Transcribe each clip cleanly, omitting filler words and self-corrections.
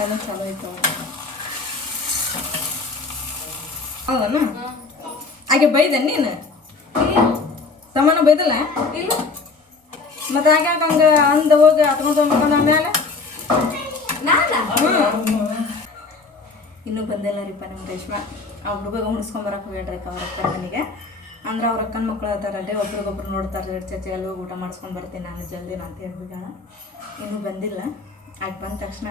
ಎಲ್ಲ ಚಲೋ ಐತೆ ಹೌದನು ಹಾಗೆ ಬೈದ ನೀನು ತಮ್ಮನ ಬೈದಲ್ಲ ಇಲ್ಲ ಮತ್ತೆ ಹಾಗ್ಯಾಕ ಹಂಗೆ ಅಂದ ಹೋಗಿ ಹತ್ಕೊಂಡ್ ಮಕ್ಕಂದ ಆಮೇಲೆ ಇನ್ನೂ ಬಂದಿಲ್ಲ ರೀಪ್ಪ ನಮ್ಮ ರೇಷ್ಮೆ ಆ ಹುಡುಗ ಉಣಿಸ್ಕೊಂಬರಕ್ಕೆ ಹೋಗ್ಯಾಡ್ರಿ ಅವ್ರ ಅಕ್ಕನಿಗೆ ಅಂದ್ರೆ ಅವ್ರ ಅಕ್ಕನ ಮಕ್ಕಳು ಅದಾರಲ್ಲಿ ಒಬ್ರಿಗೊಬ್ರು ನೋಡ್ತಾರೆ ಚರ್ಚೆ ಅಲ್ಲಿ ಹೋಗಿ ಊಟ ಮಾಡಿಸ್ಕೊಂಡು ಬರ್ತೀನಿ ನಾನು ಜಲ್ದಿನ ಅಂತ ಹೇಳ್ಬಿಟ್ಟಾಳ ಇನ್ನೂ ಬಂದಿಲ್ಲ ಆಗ ಬಂದ ತಕ್ಷಣ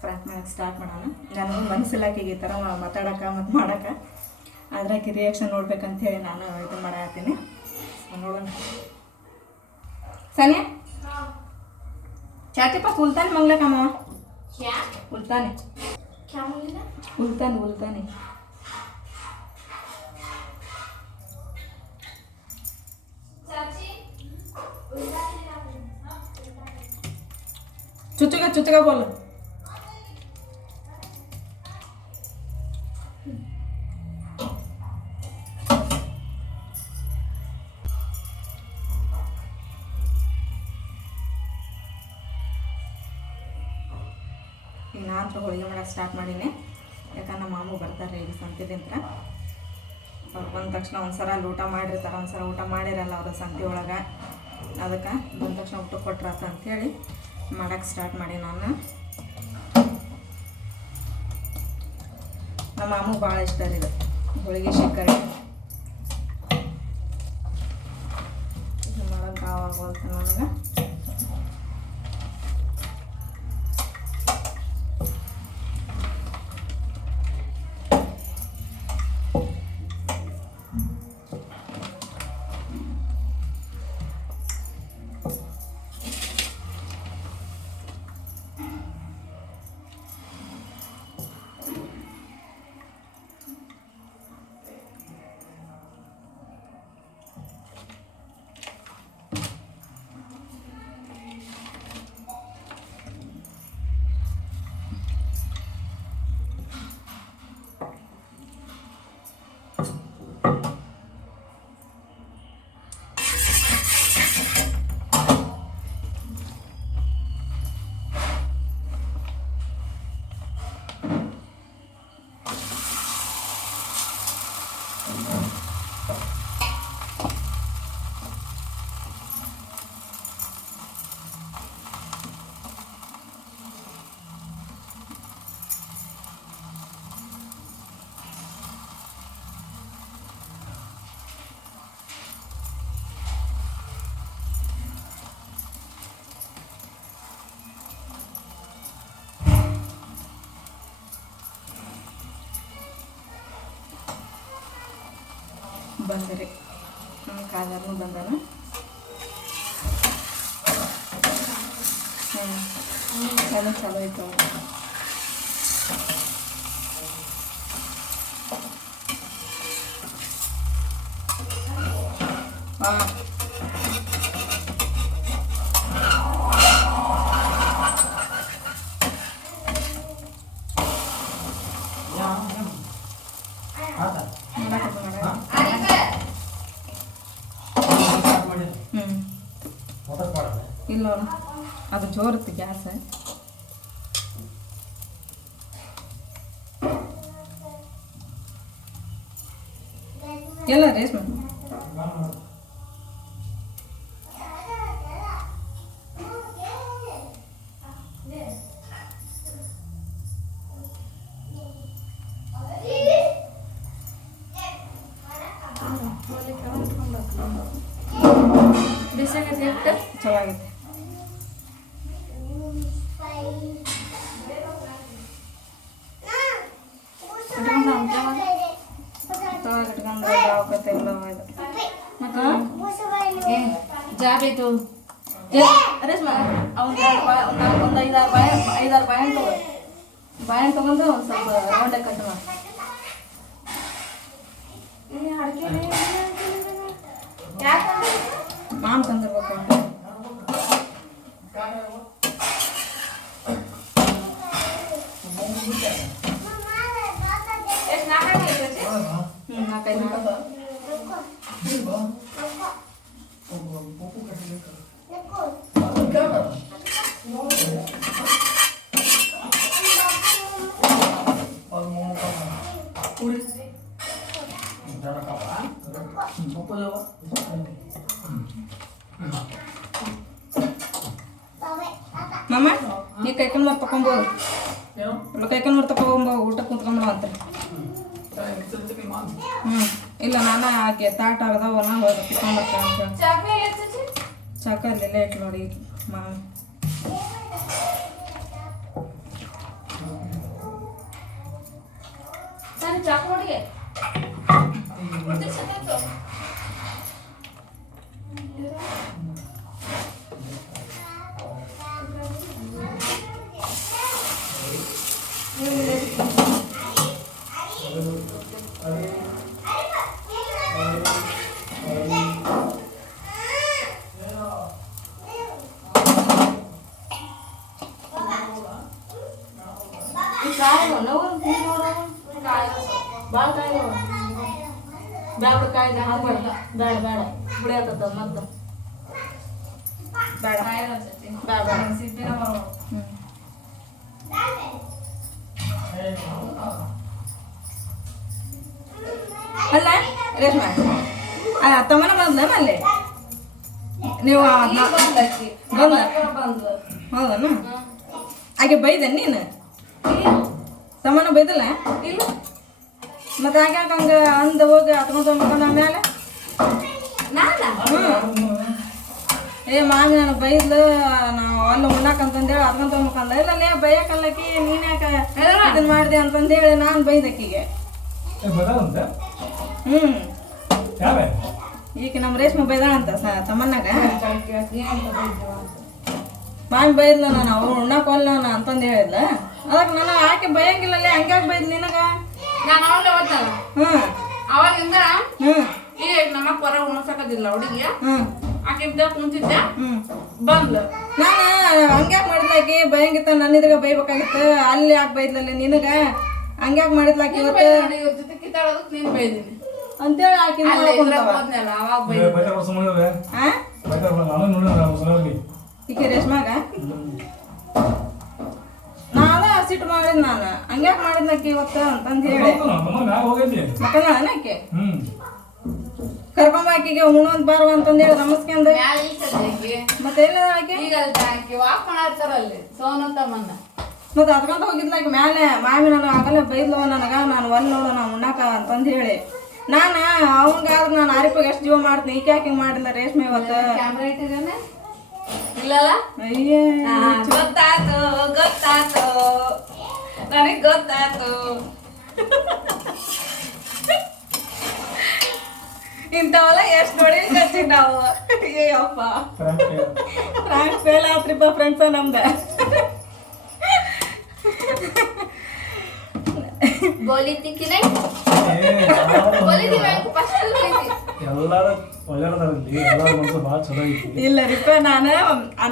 ಫ್ರಾಕ್ ಮಾಡಕ್ಕೆ ಸ್ಟಾರ್ಟ್ ಮಾಡೋಣ ನನಗೂ ಮನಸ್ಸಿಲ್ಲಾಕೀಗ ಈ ಥರ ಮಾತಾಡೋಕೆ ಮತ್ತು ಮಾಡೋಕೆ ಅದ್ರಾಕಿ ರಿಯಾಕ್ಷನ್ ನೋಡ್ಬೇಕಂತೇಳಿ ನಾನು ಇದು ಮಾಡತ್ತೀನಿ ನೋಡೋಣ ಸನಿಯಾ ಚಾಟಿಪ್ಪ ಉಲ್ತಾನೆ ಮಂಗ್ಲಕ್ಕಮ್ಮ ಉಲ್ತಾನೆ ಉಲ್ತಾನೆ ಉಲ್ತಾನೆ चुचेगा चुचेगा बोलो ನಾನು ಹೋಳಿಗೆ ಮಾಡೋಕೆ ಸ್ಟಾರ್ಟ್ ಮಾಡೀನಿ ಯಾಕಂದ್ರೆ ನಮ್ಮ ಮಾಮೂ ಬರ್ತಾರೆ ಈಗ ಸಂತಿಲಿಂತ್ರ ಅವ್ರು ಬಂದ ತಕ್ಷಣ ಒಂದ್ಸಲ ಅಲ್ಲಿ ಊಟ ಮಾಡಿರ್ತಾರೆ ಒಂದ್ಸಲ ಊಟ ಮಾಡಿರಲ್ಲ ಅವರು ಸಂತೆ ಒಳಗೆ ಅದಕ್ಕೆ ಬಂದ ತಕ್ಷಣ ಊಟ ಕೊಟ್ರಾತ ಅಂಥೇಳಿ ಮಾಡೋಕ್ಕೆ ಸ್ಟಾರ್ಟ್ ಮಾಡಿ ನಾನು ನಮ್ಮ ಮಾಮೂ ಭಾಳ ಇಷ್ಟ ಇದೆ ಹೋಳಿಗೆ ಶಿಕರಣೆ ಇದು ಮಾಡೋಕ್ಕೆ ಆವಾಗೋಲ್ತು ನನಗೆ ಬಂದರೆ ನಮ್ಮ ಕಾಲರ್ನು ಬಂದಾನ ಚಲೋ ಚಲೋ ಐತೆ ಹಾಂ ಇಲ್ಲ ಅದು ಜೋರುತ್ತೆ ಗ್ಯಾಸ್ ಎಲ್ಲ ರೇಷ್ಮೆ ಬಿಸಿಯಾಗೈತೆ ಹಿಟ್ಟು ಚಲೋ ಆಗೈತೆ ಇಟ್ಕೊಂಡ್ರೆ ಯಾವಕತ್ತೆ ಇಲ್ಲ ಮತ್ತು ಜಾಬ್ ಆಯ್ತು ರೇಷ್ಮೆ ಒಂದು ಐದಾರು ಬಾಳೆಹಣ್ಣು ತಗೋ ಬಾಳೆಹಣ್ಣು ತೊಗೊಂಡು ಒಂದು ಸ್ವಲ್ಪ ರೌಂಡಾಗಿ ಕಟ್ ಮಾಡಿ ಮಾಮ್ ತಂದಿರ್ಬೇಕು ನಾಲ್ಕೈದು ಮಾಮ ನೀ ಕೈಕೊಂಡು ಮರ್ ತಗೊಂಬೋದು ಕೈಕೊಂಡು ಮರ್ ತಗೊಂಬೋ ಊಟ ಕುಂತ್ಕೊಂಬ ಅಂತ ಇಲ್ಲ ನಾನು ಆಕೆ ತಾಟ ಅರ್ದವನ ಹೋಗಿ ತಿಕ್ಕೊಂಬರ್ತ ಅಂತ ಚಾಕ ಅಲ್ಲೆಲ್ಲ ಇಟ್ಟು ನೋಡಿ ಮಾಮ ಚಾಕೋಡಿಗೆ ಬೇಡ ಬೇಡ ಬಿಡಿ ಆಗ್ತದ ಮತ್ತೆ ಬೇಡ ಬೇಡ ಅಲ್ಲ ರೇಷ್ಮೆ ತಮ್ಮನ ಬಂದ ಅಲ್ಲಿ ನೀವು ಬಂದ ಹೌದನ ಹಾಗೆ ಬೈದ ನೀನು ತಮ್ಮನ ಬೈದಲ್ಲ ಇಲ್ಲ ಮತ್ತೆ ಹಾಗೆ ಹಂಗೆ ಅಂದ ಹೋಗಿ ಹತ್ಕೊಂಡ್ ಮಕ್ಕಂದ ಆಮೇಲೆ ಏ ಮಾಮಿ ನನಗೆ ಬೈದ್ಲು ನಾವು ಅಲ್ಲಿ ಉಣ್ಣಾಕಂತಂದೇಳಿ ಹತ್ಕೊಂಡ್ ಮಕ್ಕಂದ ಇಲ್ಲ ಬೈಯಕಲ್ಲಕಿ ನೀನ್ ಯಾಕೆ ಇದನ್ನ ಮಾಡಿದೆ ಅಂತಂದೇಳಿ ನಾನು ಬೈದಕ್ಕಿಗೆ ಈಗ ನಮ್ಮ ರೇಷ್ಮೆ ಬೈದಾಳಂತ ತಮ್ಮನ್ನಾಗ ಮಾಮಿ ಬೈದ್ಲ ನಾನು ಅವ್ರು ಉಣ್ಣಾಕೊಲ್ಲ ನಾನು ಅಂತಂದು ಹೇಳಿದ್ಲ ಅದಕ್ಕೆ ನನಗೆ ಆಕೆ ಬೈಯಂಗಿಲ್ಲ ಹಂಗ್ಯಾಕೆ ಬೈದ್ಲು ನಿನಗ ನಾನು ಅವಳೇ ಓದ್ತಲ್ಲ ಅವಾಗಿಂದ ಈಗ ನಮ್ಮಕ್ಕ ಹೊರ ಉಣಸಕದಿಲ್ಲ ಹುಡುಗಿ ಆಕೆ ಕುಂತಿದ್ದೆ ಬಂದ್ಲು ನಾನು ಹಂಗ್ಯಾಕೆ ಮಾಡಿದ್ಲಾಕಿ ಬೈಯಂಗಿತ್ತ ನನ್ನಿದ್ರಾಗ ಬೈಬೇಕಾಗಿತ್ತು ಅಲ್ಲಿ ಯಾಕೆ ಬೈದ್ಲಲ್ಲ ನಿನಗ ಹಂಗ್ಯಾಕೆ ಮಾಡಿದ್ಲಾಕಿ ಇವತ್ತು ಜೊತೆ ಕಿತ್ತಾಡೋದಕ್ಕೆ ನೀನು ಬೈದೀನಿ ಅಂತೇಳಿ ಆಕಿ ಅವಾಗ ಈಕೆ ರೇಷ್ಮಾಗ ನಾಳೆ ಸಿಟ್ಟು ಮಾಡಿದ್ ನಾನು ಹಂಗ್ಯಾಕೆ ಮಾಡಿದ್ಲಕ್ಕಿ ಇವತ್ತು ಅಂತಂದು ಹೇಳಿ ಮಕ್ಕಳಕ್ಕೆ ಕರ್ಕೊಂಬ ಆಕಿಗೆ ಉಣ್ಣೊಂದ್ ಬಾರ್ವ ಅಂತಂದು ಹೇಳಿ ನಮಸ್ಕಂದ ಮತ್ತೆ ಎಲ್ಲ ಆಕೆ ವಾಕ್ ಮಾಡಾಡ್ತಾರಲ್ಲಿ ಸೋನು ತಮ್ಮನ್ನ ಮತ್ತೆ ಅದ್ಕೊಂತ ಹೋಗಿದ್ಲಾಕಿ ಮ್ಯಾಲೆ ಮಾಮಿ ನನಗೆ ಆಗಲ್ಲ ಬೈದ್ಲವ ನನಗ ನಾನು ಒಲ್ ನೋಡು ನಾವು ಉಣ್ಣಾಕ ಅಂತಂದು ಹೇಳಿ ನಾನು ಅವನಿಗಾದ್ರೆ ನಾನು ಆರಿಪಾಗ ಎಷ್ಟು ಜೀವ ಮಾಡ್ತೀನಿ ಈಕೆ ಯಾಕೆ ಮಾಡಿಲ್ಲ ರೇಷ್ಮೆ ಇವತ್ತು ಕ್ಯಾಮ್ರಾ ಇಟ್ಟಿದ್ದೇನೆ ಇಲ್ಲಲ್ಲ ಅಯ್ಯೇ ಗೊತ್ತಾಯ್ತು ಗೊತ್ತಾಯ್ತು ನನಗೆ ಗೊತ್ತಾಯ್ತು ಇಂಥವೆಲ್ಲ ಎಷ್ಟು ನೋಡಿ ಕಚ್ಚಿ ನಾವು ಅಯ್ಯಪ್ಪ ಫ್ರಾಂಕ್ ಫೇಲ್ ಆತ್ರಿಪ್ಪ ಫ್ರೆಂಡ್ಸ ನಮ್ದ ಗೋಲಿ ತಿಕ್ಕಿದೆ ಗೋಲಿ ಫಸ್ಟ್ ಇಲ್ಲ ರೀಪ ನಾನು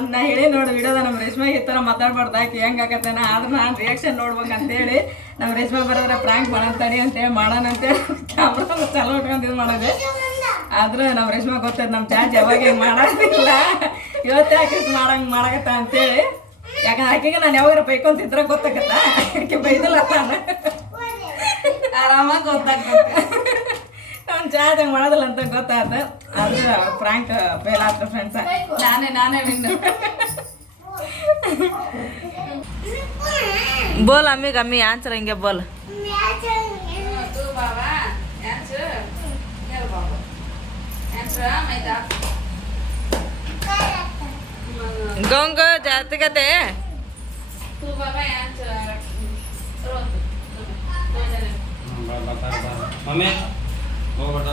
ನಾ ಹೇಳಿ ನೋಡು ವಿಡಿಯೋದ ನಮ್ಮ ರೇಷ್ಮೆಗೆ ಈ ಥರ ಮಾತಾಡ್ಬಾರ್ದು ಆಕೆ ಹೆಂಗೆ ಆಕತ್ತೇನ ಆದ್ರೆ ನಾನು ರಿಯಾಕ್ಷನ್ ನೋಡ್ಬೇಕಂತೇಳಿ ನಮ್ಮ ರೇಷ್ಮೆ ಬರೋದ್ರೆ ಪ್ರ್ಯಾಂಕ್ ಮಾಡಂತಾಡಿ ಅಂತೇಳಿ ಮಾಡೋಣ ಅಂತೇಳಿ ಕ್ಯಾಮ್ರಾ ಚಲೋ ಇಟ್ಕೊಂಡು ಇದು ಮಾಡೋದೆ ಆದ್ರೆ ನಮ್ಮ ರೇಷ್ಮೆ ಗೊತ್ತೈತೆ ನಮ್ಮ ಚಾರ್ಜ್ ಯಾವಾಗ ಹಿಂಗೆ ಮಾಡೋದಿಲ್ಲ ಇವತ್ತೇ ಆಕೆ ಮಾಡಕತ್ತ ಅಂತೇಳಿ ಯಾಕಂದ್ರೆ ಆಕೆಗೆ ನಾನು ಯಾವಾಗ ಬೈಕೊಂತಿದ್ರೆ ಗೊತ್ತಾಗತ್ತ ಆಕೆ ಬೈದಿಲ್ಲ ನಾನು ಆರಾಮಾಗಿ ಗೊತ್ತಾಗ್ತದೆ ಅವ್ನು ಚಾರ್ಜ್ ಹಂಗೆ ಮಾಡೋದಿಲ್ಲ ಅಂತ ಗೊತ್ತಾಯ್ತು ಆದ್ರೆ ಫ್ರಾಂಕ್ ಫೇಲ್ ಆಯ್ತು ಫ್ರೆಂಡ್ಸ ನಾನೇ ವಿನ್ ಬೋಲ್ ಅಮ್ಮಿ ಆನ್ಸರ್ ಹಿಂಗೆ ಬೋಲ್ ಗಂಗ ಜಾತಿಗತೆ ಮಮ್ಮಿ ಹೋಗ್ಬಿಟ್ಟ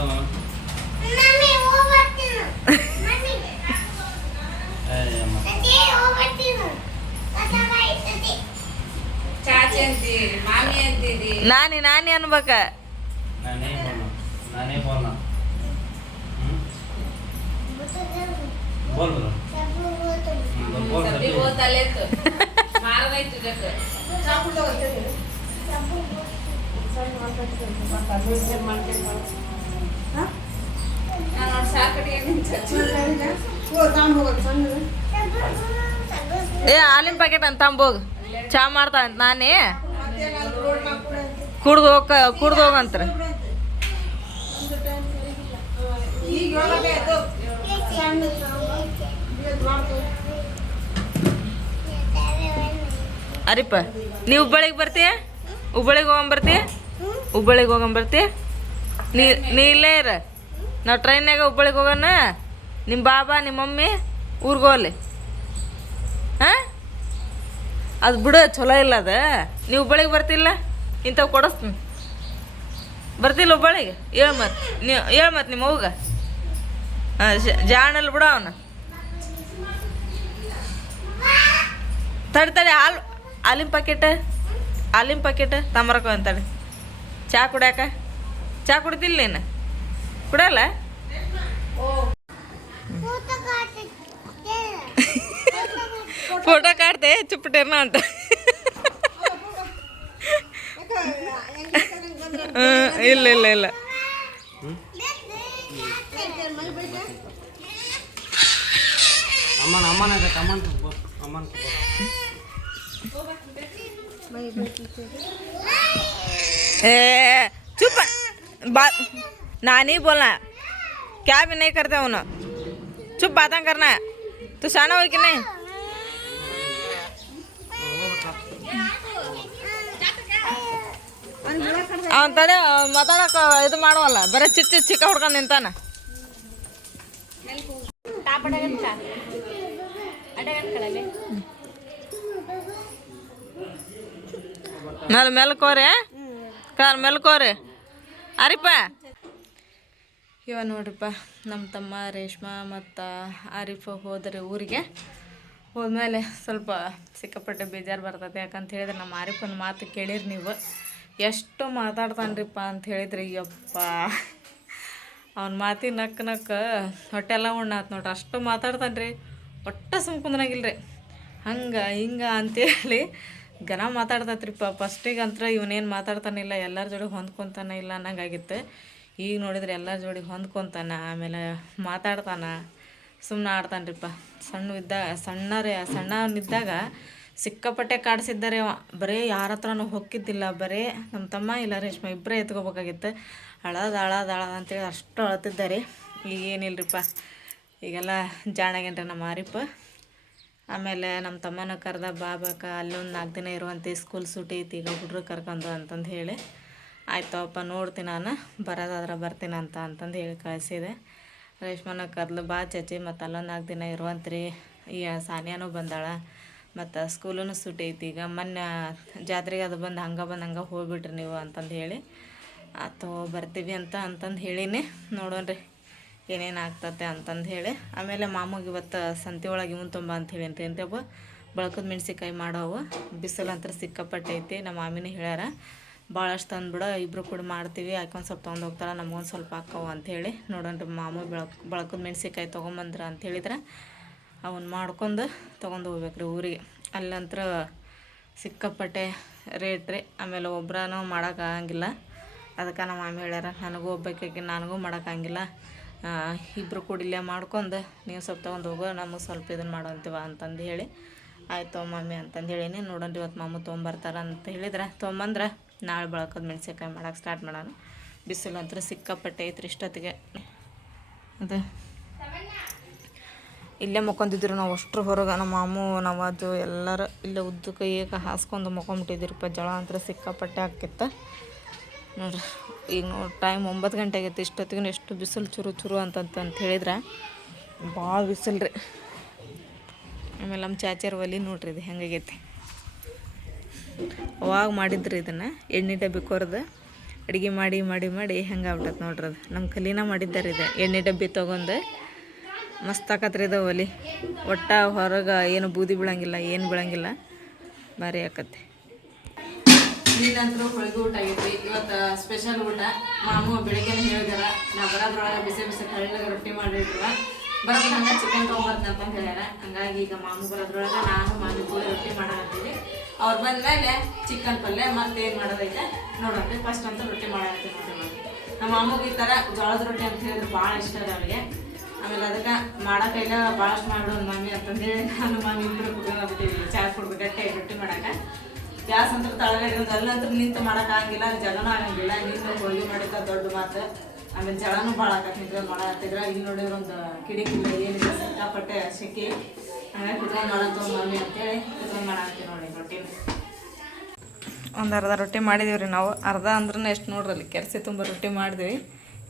ಚಾಚಿ ಅಂತಿ ಮಾಮಿ ಅಂತಿದಿ ನಾನಿ ಅನ್ಬೇಕ ನಾನೇ ಬೋಲ್ನ ಬೋಲ್ ಬೋಲ್ ಸಬ್ಜಿ ಬೋಲ್ತಲೆ ಇತ್ತು ಮಾರದೈತು ಜೊತೆ ನಾನು ಸಾಕಡಿ ಏ ಹಾಲಿನ ಪ್ಯಾಕೆಟ್ ಅಂತ ತಂಬೋಗ್ ಚಾ ಮಾಡ್ತಾ ಅಂತ ನಾನೇ ಕುಡ್ದು ಹೋಗಂತಾರೆ. ಅರಿಪ್ಪ ನೀ ಹುಬ್ಬಳ್ಳಿಗೆ ಬರ್ತೀಯ? ಹುಬ್ಬಳ್ಳಿಗೆ ಹೋಗಂಬರ್ತೀಯ? ನೀ ಇಲ್ಲೇ ಇರ, ನಾವು ಟ್ರೈನ್ಯಾಗ ಹುಬ್ಬಳ್ಳಿಗೆ ಹೋಗೋಣ. ನಿಮ್ಮ ಬಾಬಾ ನಿಮ್ಮ ಮಮ್ಮಿ ಊರಿಗೆ ಹೋಗ್ಲಿ. ಹಾಂ ಅದು ಬಿಡು, ಚಲೋ ಇಲ್ಲ ಅದು. ನೀವು ಹುಬ್ಬಳ್ಳಿಗೆ ಬರ್ತಿಲ್ಲ? ಇಂಥವು ಕೊಡಿಸ್ತೀನಿ. ಬರ್ತಿಲ್ಲ ಹುಬ್ಬಳ್ಳಿಗೆ? ಹೇಳು ಮತ್ತೆ ನಿಮ್ಮ ಅವ್ಗ. ಹಾಂ ಜಾಣಲ್ಲಿ ಬಿಡ ಅವನು. ತಡಿ ಹಾಲಿನ ಪ್ಯಾಕೆಟ್ ತಂಬರಕ ಅಂತೇಳಿ. ಚಾ ಕುಡಿಯಾಕ? ಚಾ ಕುಡಿತಿಲ್ಲ ನೀನು? ಕುಡಲ್ಲ? ಫೋಟೋ ಕಾಡ್ತೆ ಚುಪ್ಪಟೇರ್ನ ಅಂತ. ಇಲ್ಲ चुप बात नानी बोलना, क्या भी नहीं करते उन्होंने. चुप बातें करना. तू शाना हो कि नहीं? ಅವನ ತಡೆ ಮಾತಾಡಕ ಇದು ಮಾಡುವಲ್ಲ, ಬರೀ ಚಿಕ್ಕ ಹುಡ್ಕೊಂಡು ನಿಂತಾನ. ಮೆಲ್ಕೋರೆ ಅರಿಪ್ಪ. ಇವ ನೋಡ್ರಿಪ್ಪ, ನಮ್ಮ ತಮ್ಮ ರೇಷ್ಮಾ ಮತ್ತು ಆರಿಫ್ ಹೋದ್ರೆ ಊರಿಗೆ. ಹೋದ್ಮೇಲೆ ಸ್ವಲ್ಪ ಸಿಕ್ಕಾಪಟ್ಟೆ ಬೇಜಾರು ಬರ್ತದೆ. ಯಾಕಂತ ಹೇಳಿದ್ರೆ ನಮ್ಮ ಆರಿಫನ ಮಾತು ಕೇಳಿರಿ ನೀವು, ಎಷ್ಟು ಮಾತಾಡ್ತಾನ್ರಿಪ್ಪ ಅಂತ ಹೇಳಿದ್ರಿ. ಯಪ್ಪ ಅವ್ನ ಮಾತಿ ನಕ್ಕ ಹೊಟ್ಟೆಲ್ಲ ಉಣ್ಣಾತ್ ನೋಡ್ರಿ, ಅಷ್ಟು ಮಾತಾಡ್ತಾನ್ರಿ. ಒಟ್ಟು ಸುಮ್ಕುಂದ್ರಂಗಿಲ್ಲ ರೀ, ಹಂಗೆ ಹಿಂಗೆ ಅಂತೇಳಿ ಘನ ಮಾತಾಡ್ತತ್ರಿಪ್ಪ. ಫಸ್ಟಿಗೆ ಅಂತರ ಇವನೇನು ಮಾತಾಡ್ತಾನಿಲ್ಲ, ಎಲ್ಲರ ಜೋಡಿ ಹೊಂದ್ಕೊತಾನೆ ಇಲ್ಲ ಅನ್ನಂಗಾಗಿತ್ತು. ಈಗ ನೋಡಿದ್ರೆ ಎಲ್ಲರ ಜೋಡಿ ಹೊಂದ್ಕೊತಾನ, ಆಮೇಲೆ ಮಾತಾಡ್ತಾನ, ಸುಮ್ಮನೆ ಆಡ್ತಾನ್ರಿಪ್ಪ. ಸಣ್ಣವನಿದ್ದಾಗ ಸಿಕ್ಕಾಪಟ್ಟೆ ಕಾಡಿಸಿದ್ದಾರೆ ಅವ. ಬರೀ ಯಾರ ಹತ್ರನೂ ಹೊಕ್ಕಿದ್ದಿಲ್ಲ, ಬರೀ ನಮ್ಮ ತಮ್ಮ ಇಲ್ಲ ರೇಷ್ಮೆ ಇಬ್ಬರೇ ಎತ್ಕೋಬೇಕಾಗಿತ್ತು. ಅಳದ ಅಂತೇಳಿ ಅಷ್ಟು ಅಳ್ತಿದ್ದಾರೆ. ಈಗ ಏನಿಲ್ಲರಿಪ್ಪ, ಈಗೆಲ್ಲ ಜಾಣಾಗೇನ್ರಿ ನಮ್ಮ ಆರಿಫ್. ಆಮೇಲೆ ನಮ್ಮ ತಮ್ಮನ ಕರೆದ ಬಾಬಾಕ ಅಲ್ಲೊಂದು 4 ದಿನ ಇರುವಂತೆ, ಸ್ಕೂಲ್ ಸೂಟಿ ಐತಿ ಈಗ ಹುಡ್ರು ಕರ್ಕೊಂಡು ಅಂತಂದು ಹೇಳಿ, ಆಯ್ತಪ್ಪ ನೋಡ್ತೀನಿ ನಾನು, ಬರೋದಾದ್ರೆ ಬರ್ತೀನಿ ಅಂತಂದು ಹೇಳಿ ಕಳಿಸಿದೆ. ರೇಷ್ಮನ ಕರ್ಲು ಬಾ ಚಚಿ, ಮತ್ತು ಅಲ್ಲೊಂದು 4 ದಿನ ಇರುವಂತ್ರಿ. ಈ ಸಾನಿಯಾನು ಬಂದಾಳ, ಮತ್ತು ಸ್ಕೂಲೂ ಸೂಟಿ ಐತಿ ಈಗ. ಮೊನ್ನೆ ಜಾತ್ರೆಗೆ ಅದು ಬಂದು ಹಂಗೆ ಹೋಗ್ಬಿಟ್ರಿ ನೀವು ಅಂತಂದು ಹೇಳಿ, ಆತು ಬರ್ತೀವಿ ಅಂತಂದು ಹೇಳಿನಿ. ನೋಡೋಣ್ರಿ ಏನೇನು ಆಗ್ತತೆ ಅಂತಂದು ಹೇಳಿ. ಆಮೇಲೆ ಮಾಮಗೆ ಇವತ್ತು ಸಂತೆ ಒಳಗೆ ಇವನ್ ತುಂಬ ಅಂತ ಹೇಳೀನಿ ಅಂತೇಬ ಬಳಕದ ಮೆಣ್ಸಿಕಾಯಿ ಮಾಡೋವು. ಬಿಸಿಲು ಅಂತ ಸಿಕ್ಕಾಪಟ್ಟೆ ಐತಿ. ನಮ್ಮ ಮಾಮಿನೇ ಹೇಳ್ಯಾರ, ಭಾಳಷ್ಟು ತಂದುಬಿಡ, ಇಬ್ಬರು ಕೂಡ ಮಾಡ್ತೀವಿ, ಯಾಕೊಂದು ಸ್ವಲ್ಪ ತೊಗೊಂಡು ಹೋಗ್ತಾಳೆ, ನಮಗೊಂದು ಸ್ವಲ್ಪ ಹಾಕವು ಅಂಥೇಳಿ. ನೋಡೋಣ್ರಿ ಮಾಮೂ ಬಳಕದ ಮೆಣ್ಸಿಕಾಯಿ ತೊಗೊಂಬಂದ್ರ ಅಂತ ಹೇಳಿದ್ರೆ ಅವನ್ನ ಮಾಡ್ಕೊಂಡು ತೊಗೊಂಡು ಹೋಗ್ಬೇಕ್ರಿ ಊರಿಗೆ. ಅಲ್ಲಂತ್ರ ಸಿಕ್ಕಾಪಟ್ಟೆ ರೇಟ್ ರೀ. ಆಮೇಲೆ ಒಬ್ಬರನೂ ಮಾಡೋಕ್ಕಾಗಂಗಿಲ್ಲ, ಅದಕ್ಕೆ ನಮ್ಮ ಮಾಮಿ ಹೇಳ್ಯಾರ, ನನಗೂ ಒಬ್ಬಾಕಿ ನನಗೂ ಮಾಡೋಕ್ಕಾಗಿಲ್ಲ, ಇಬ್ಬರು ಕೂಡ ಇಲ್ಲೇ ಮಾಡ್ಕೊಂಡು ನೀವು ಸ್ವಲ್ಪ ತೊಗೊಂಡು ಹೋಗೋ, ನಮಗೆ ಸ್ವಲ್ಪ ಇದನ್ನು ಮಾಡೋಂತೀವ ಅಂತಂದು ಹೇಳಿ, ಆಯ್ತು ಮಮ್ಮಿ ಅಂತಂದು ಹೇಳೀನಿ. ನೋಡೋಣ್ರಿ ಇವತ್ತು ಮಾಮೂ ತೊಗೊಂಬರ್ತಾರ ಅಂತ ಹೇಳಿದ್ರೆ, ತೊಗೊಂಬಂದ್ರೆ ನಾಳೆ ಬಳಕದ ಮೆಣ್ಸಿನ್ಕಾಯಿ ಮಾಡೋಕೆ ಸ್ಟಾರ್ಟ್ ಮಾಡೋಣ. ಬಿಸಿಲು ಅಂತೂ ಸಿಕ್ಕಾಪಟ್ಟೆ ಐತ್ರಿ ಇಷ್ಟೊತ್ತಿಗೆ. ಅದು ಇಲ್ಲೇ ಮಕ್ಕೊಂದಿದ್ರು ನಾವು ಅಷ್ಟ್ರ ಹೊರಗೆ. ನಮ್ಮ ಮಾಮೂ ನಾವು ಅದು ಎಲ್ಲರೂ ಇಲ್ಲೇ ಉದ್ದು ಕೈಯಾಗ ಹಾಸ್ಕೊಂಡು ಮಕ್ಕೊಂಬಿಟ್ಟಿದ್ದಿರಪ್ಪ. ಜಳ ಅಂತ ಸಿಕ್ಕಾಪಟ್ಟೆ ಹಾಕಿತ್ತು ನೋಡ್ರಿ. ಈಗ ನೋಡಿ ಟೈಮ್ 9 ಗಂಟೆ ಆಗೈತಿ, ಇಷ್ಟೊತ್ತಿಗೆ ಎಷ್ಟು ಬಿಸಿಲು ಚುರು ಅಂತಂತ ಹೇಳಿದ್ರೆ ಭಾಳ ಬಿಸಿಲು ರೀ. ಆಮೇಲೆ ನಮ್ಮ ಚಾಚಾರ ಒಲಿ ನೋಡ್ರಿ ಇದು ಹೆಂಗಾಗೈತಿ. ಅವಾಗ ಮಾಡಿದ್ರಿ ಇದನ್ನು ಎಣ್ಣೆ ಡಬ್ಬಿ ಕೊರೆದು ಅಡುಗೆ ಮಾಡಿ ಹೆಂಗೆ ಆಗ್ಬಿಟ್ಟೈತೆ ನೋಡ್ರಿ. ಅದು ನಮ್ಮ ಕಲಿನ ಮಾಡಿದ್ದಾರೆ. ಇದು ಎಣ್ಣೆ ಡಬ್ಬಿ ತೊಗೊಂಡು ಮಸ್ತ್ ಆಕತ್ರಿ ಇದು ಒಲಿ. ಒಟ್ಟು ಹೊರಗೆ ಏನು ಬೂದಿ ಬೀಳಂಗಿಲ್ಲ, ಏನು ಬೀಳಂಗಿಲ್ಲ, ಭಾರಿ ಆಕತ್ತೆ. ಇಲ್ಲಂತರೂ ಹೋಳಿಗೆ ಊಟ ಆಗೈತಿ ಇವತ್ತು, ಸ್ಪೆಷಲ್ ಊಟ. ಮಾಮೂ ಬೆಳಿಗ್ಗೆನೇ ಹೇಳಿದಾರ, ನಾ ಬರೋದ್ರೊಳಗೆ ಬಿಸಿ ಕಳ್ಳಿಗೆ ರೊಟ್ಟಿ ಮಾಡಿರ್ತೀವ, ಬರೋದು ಹಂಗೆ ಚಿಕನ್ ತೊಗೊಂಬರ್ತೀನಿ ಅಂತ ಹೇಳ್ಯಾರ. ಹಂಗಾಗಿ ಈಗ ಮಾಮೂ ಬರೋದ್ರೊಳಗೆ ನಾನು ಮಾಮಿ ಕೂಡಿ ರೊಟ್ಟಿ ಮಾಡಾಕತ್ತೀವಿ. ಅವ್ರು ಬಂದಮೇಲೆ ಚಿಕನ್ ಪಲ್ಯ ಮತ್ತೆ ಏನು ಮಾಡೋದೈತೆ ನೋಡೋಣ. ಫಸ್ಟ್ ಅಂತ ರೊಟ್ಟಿ ಮಾಡಾಕತ್ತೀವಿ ನೋಡ್ರಿ. ನಮ್ಮ ಮಾಮೂಗೆ ಈ ಥರ ಜೋಳದ ರೊಟ್ಟಿ ಅಂತ ಹೇಳಿದ್ರೆ ಭಾಳ ಇಷ್ಟ ಇದೆ ಅವ್ರಿಗೆ. ಆಮೇಲೆ ಅದಕ್ಕೆ ಮಾಡೋಕೈಲ ಭಾಳಷ್ಟು ಮಾಡಿಬಿಡೋದು ಮಾಮಿ ಅಂತಂದೇಳಿ ನಾನು ಮಾಮಿ ಇಬ್ಬರು ಕುಡಿಯೋಗ್ಬಿಟ್ಟಿವಿ. ಚಹಾ ಕುಡ್ದು ಗಟ್ಟಿ ರೊಟ್ಟಿ ಮಾಡೋಕೆ ಗ್ಯಾಸ್ ಅಂತ ತಳಗಡೆ ಒಂದು ಅಲ್ಲಂತ್ರ ನಿಂತು ಮಾಡೋಕ್ಕಾಗಂಗಿಲ್ಲ, ಅದು ಜಗನೂ ಆಗಂಗಿಲ್ಲ. ನಿಂತು ಹೋಳಿಗೆ ಮಾಡಿದ್ದ ದೊಡ್ಡ ಮಾತು. ಆಮೇಲೆ ಜಳನೂ ಭಾಳ ಆಕತ್ ನಿಂತ್ರೆ ಮಾಡತ್ತಿದ್ರೆ. ಇಲ್ಲಿ ನೋಡಿದ್ರೆ ಒಂದು ಕಿಡಿಕಿಲ್ಲ, ಏನಿಲ್ಲ, ಸಿಕ್ಕಾಪಟ್ಟೆ ಸೆಕೆ. ಹಂಗಾಗಿ ಕುತ್ಕೊಂಡು ಮಾಡಂತ ಮಮ್ಮಿ ಅಂತೇಳಿ ಕುತ್ಕೊಂಡು ಮಾಡಾಕ್ತೀವಿ ನೋಡಿ ರೊಟ್ಟಿನ. ಒಂದು ಅರ್ಧ ರೊಟ್ಟಿ ಮಾಡಿದೀವಿ ರೀ ನಾವು. ಅರ್ಧ ಅಂದ್ರೂ ಎಷ್ಟು ನೋಡ್ರಲ್ಲಿ ಕೆರ್ಸಿ ತುಂಬ ರೊಟ್ಟಿ ಮಾಡಿದ್ವಿ.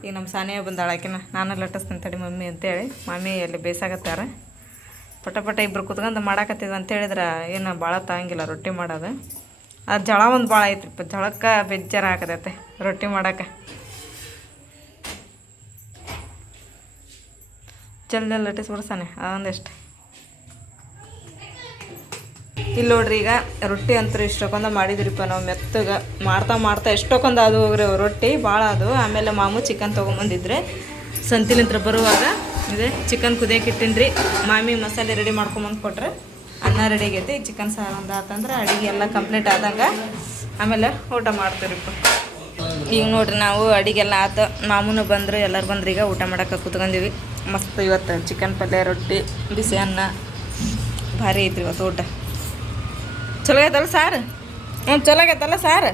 ಈಗ ನಮ್ಮ ಸಾನಿಯ ಬಂದಾಳ, ಆಕಿನ ನಾನು ಲಟ್ಟಿಸ್ತೀನಿ ತಡಿ ಮಮ್ಮಿ ಅಂತೇಳಿ. ಮಮ್ಮಿ ಅಲ್ಲಿ ಬೇಯಿಸಾಕತ್ತಾರ. ಪಟ ಇಬ್ರು ಕುತ್ಕೊಂಡು ಮಾಡಾಕತ್ತಿದ್ವಿ ಅಂತೇಳಿದ್ರೆ ಏನು ಭಾಳ ತಾಂಗಿಲ್ಲ ರೊಟ್ಟಿ ಮಾಡೋದು. ಅದು ಜಳ ಒಂದು ಭಾಳ ಐತ್ರಿಪ್ಪ, ಜಳಕ್ಕೆ ಬೇಜಾರು ಹಾಕತೈತೆ ರೊಟ್ಟಿ ಮಾಡೋಕೆ. ಜಲ್ದಿ ಲಟ್ಟಿಸ್ಬಿಡ್ಸಾನೆ ಅದೊಂದಿಷ್ಟು. ಇಲ್ಲಿ ನೋಡ್ರಿ, ಈಗ ರೊಟ್ಟಿ ಅಂತೂ ಇಷ್ಟಕ್ಕೊಂದು ಮಾಡಿದ್ರಿಪ್ಪ ನಾವು ಮೆತ್ತಗೆ ಮಾಡ್ತಾ ಎಷ್ಟೊಂದು ಅದು ಹೋಗ್ರಿ ರೊಟ್ಟಿ ಭಾಳ ಅದು. ಆಮೇಲೆ ಮಾಮೂ ಚಿಕನ್ ತೊಗೊಂಬಂದಿದ್ರೆ ಸಂತಿಲಿಂತ್ರ ಬರುವಾಗ ಇದೆ ಚಿಕನ್ ಕುದಿಯಕ್ಕೆ ಇಟ್ಟಿನ್ರಿ. ಮಾಮಿ ಮಸಾಲೆ ರೆಡಿ ಮಾಡ್ಕೊಂಬಂದು ಕೊಟ್ರೆ ಅನ್ನ ರೆಡಿ ಆಗೈತಿ. ಚಿಕನ್ ಸಾರು ಒಂದು ಆತಂದ್ರೆ ಅಡುಗೆ ಎಲ್ಲ ಕಂಪ್ಲೀಟ್ ಆದಂಗೆ ಆಮೇಲೆ ಊಟ ಮಾಡ್ತೀರಿಪ್ಪ. ಈಗ ನೋಡ್ರಿ ನಾವು ಅಡುಗೆಲ್ಲ ಆತು, ಮಾಮೂನು ಬಂದರು, ಎಲ್ಲರೂ ಬಂದ್ರು. ಈಗ ಊಟ ಮಾಡೋಕೆ ಕೂತ್ಕೊಂಡಿವಿ. ಮಸ್ತ್ ಇವತ್ತು ಚಿಕನ್ ಪಲ್ಯ, ರೊಟ್ಟಿ, ಬಿಸಿ ಅನ್ನ ಭಾರಿ ಐತ್ರಿ ಇವತ್ತು ಊಟ. ಚಲೋ ಆಗೈತಲ್ಲ ಸಾರು? ಚಲೋ ಆಗೈತಲ್ಲ ಸಾರು?